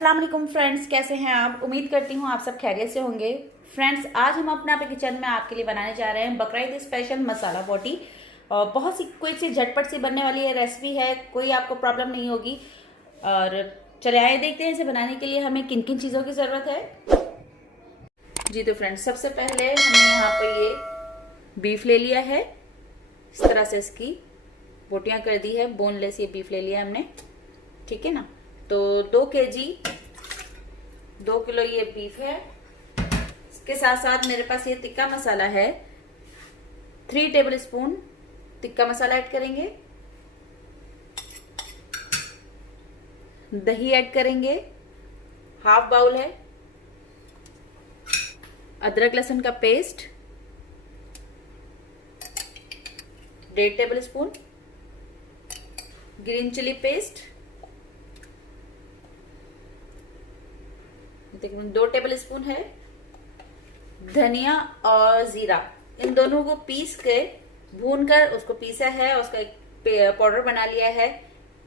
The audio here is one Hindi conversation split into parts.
अस्सलाम वालेकुम फ्रेंड्स, कैसे हैं आप। उम्मीद करती हूँ आप सब खैरियत से होंगे। फ्रेंड्स, आज हम अपने किचन में आपके लिए बनाने जा रहे हैं बकरा ईद स्पेशल मसाला बोटी। और बहुत सी क्विक सी झटपट सी बनने वाली ये रेसिपी है, कोई आपको प्रॉब्लम नहीं होगी। और चले आए देखते हैं इसे बनाने के लिए हमें किन किन चीज़ों की ज़रूरत है। जी तो फ्रेंड्स, सबसे पहले हमने यहाँ पर ये बीफ ले लिया है। इस तरह से इसकी बोटियाँ कर दी है, बोनलेस ये बीफ ले लिया हमने, ठीक है ना। तो 2 किलो ये बीफ है। इसके साथ साथ मेरे पास ये टिक्का मसाला है, 3 table spoon tikka masala add करेंगे। दही ऐड करेंगे, हाफ बाउल है। अदरक लहसुन का paste 1.5 tablespoon. Green chilli paste 2 tablespoon है। धनिया और जीरा इन दोनों को पीस के भून कर उसको पीसा है, उसका एक पाउडर बना लिया है,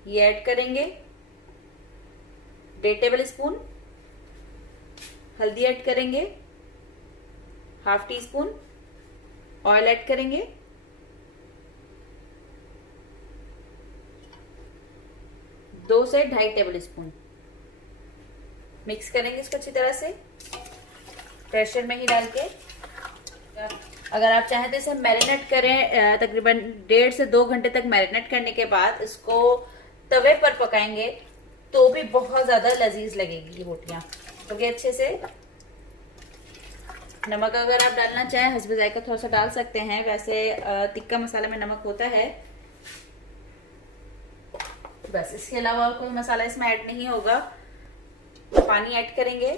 ये ऐड करेंगे। 1.5 टेबल स्पून हल्दी ऐड करेंगे। Half tea spoon oil add करेंगे। दो से 2.5 टेबल स्पून मिक्स करेंगे इसको अच्छी तरह से प्रेशर में ही डाल के। अगर आप चाहें तो इसे मैरिनेट करें, तकरीबन 1.5 से 2 घंटे तक मैरिनेट करने के बाद इसको तवे पर पकाएंगे तो भी बहुत ज्यादा लजीज लगेगी ये बोटियां। तो ये अच्छे से नमक अगर आप डालना चाहें हस्बे जायका थोड़ा सा डाल सकते हैं, वैसे टिक्का मसाला में नमक होता है। बस इसके अलावा कोई मसाला इसमें ऐड नहीं होगा। पानी ऐड करेंगे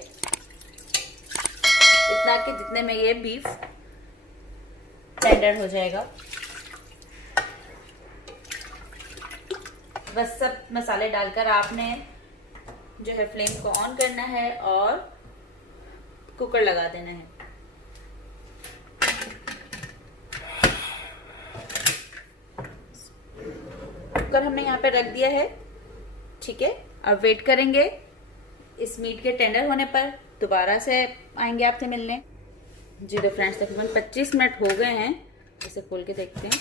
इतना कि जितने में ये बीफ टेंडर हो जाएगा। बस सब मसाले डालकर आपने जो है फ्लेम को ऑन करना है और कुकर लगा देना है। कुकर हमने यहाँ पे रख दिया है, ठीक है। अब वेट करेंगे इस मीट के टेंडर होने पर, दोबारा से आएंगे आपसे मिलने। जी तो फ्रेंड्स, तकरीबन 25 मिनट हो गए हैं। इसे खोल के देखते हैं।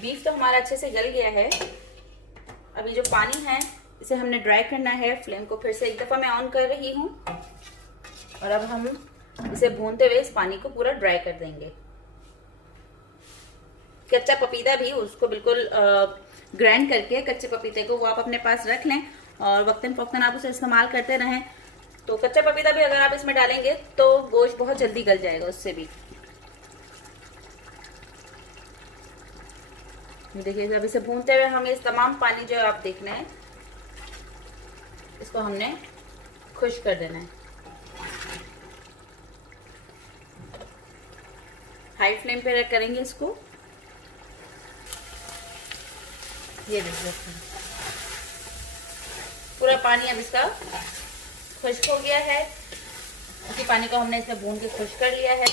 बीफ तो हमारा अच्छे से गल गया है। अभी जो पानी है इसे हमने ड्राई करना है। फ्लेम को फिर से एक दफा मैं ऑन कर रही हूँ और अब हम इसे भूनते हुए इस पानी को पूरा ड्राई कर देंगे। कच्चा पपीता भी उसको बिल्कुल ग्राइंड करके कच्चे पपीते को वो आप अपने पास रख लें और वक्तन फवक्तन आप उसे इस्तेमाल करते रहें। तो कच्चा पपीता भी अगर आप इसमें डालेंगे तो गोश्त बहुत जल्दी गल जाएगा उससे भी। देखिए, जब इसे भूनते हुए हम इस तमाम पानी जो आप देख रहे हैं इसको हमने खुश कर देना है। हाई फ्लेम पे रख करेंगे इसको। ये देखिए पूरा पानी अब इसका खुश्क हो गया है। इसी पानी को हमने इसमें भून के खुश कर लिया है।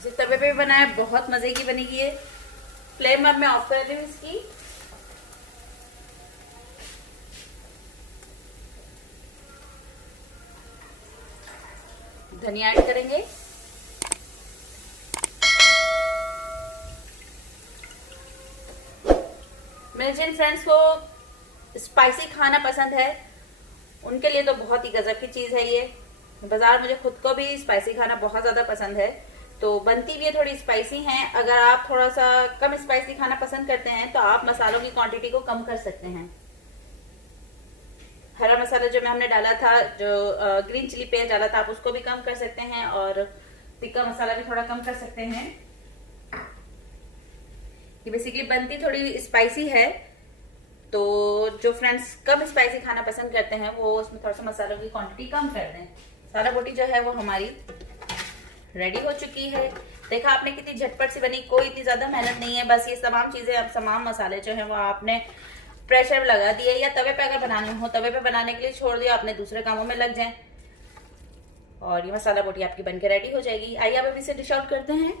जिस तवे पे बनाया बहुत मजे की बनेगी ये। फ्लेम अब मैं ऑफ कर रही हूँ इसकी। धनिया ऐड करेंगे। मेरे जिन फ्रेंड्स को स्पाइसी खाना पसंद है उनके लिए तो बहुत ही गजब की चीज है ये। बाजार मुझे खुद को भी स्पाइसी खाना बहुत ज्यादा पसंद है, तो बनती भी है थोड़ी स्पाइसी हैं। अगर आप थोड़ा सा कम स्पाइसी खाना पसंद करते हैं तो आप मसालों की क्वांटिटी को कम कर सकते हैं। हरा मसाला जो हमने डाला था, जो ग्रीन चिली पेस्ट डाला था, आप उसको भी कम कर सकते हैं और टिक्का मसाला भी थोड़ा कम कर सकते हैं। ये बेसिकली बनती थोड़ी स्पाइसी है, तो जो फ्रेंड्स कम स्पाइसी खाना पसंद करते हैं वो उसमें थोड़ा सा मसालों की क्वांटिटी कम कर दें। सारा बोटी जो है वो हमारी रेडी हो चुकी है। देखा आपने कितनी झटपट सी बनी, कोई इतनी ज्यादा मेहनत नहीं है। बस ये तमाम चीजें, अब तमाम मसाले जो है वो आपने प्रेशर लगा दिया, या तवे पे अगर बनाने हो तवे पे बनाने के लिए छोड़ दिया, अपने दूसरे कामों में लग जाएं और ये मसाला बोटी आपकी बनके रेडी हो जाएगी। आइए अब इसे डिश आउट करते हैं।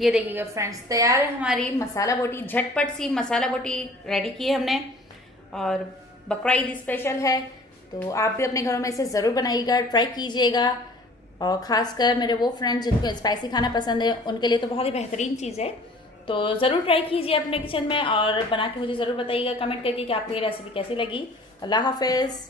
ये देखिएगा फ्रेंड्स, तैयार है हमारी मसाला बोटी। झटपट सी मसाला बोटी रेडी की है हमने और बकरा ईद स्पेशल है, तो आप भी अपने घरों में इसे ज़रूर बनाइएगा, ट्राई कीजिएगा। और ख़ासकर मेरे वो फ्रेंड्स जिनको स्पाइसी खाना पसंद है उनके लिए तो बहुत ही बेहतरीन चीज़ है, तो ज़रूर ट्राई कीजिए अपने किचन में और बना के मुझे ज़रूर बताइएगा कमेंट करके कि आपको ये रेसिपी कैसी लगी। अल्लाह हाफिज़।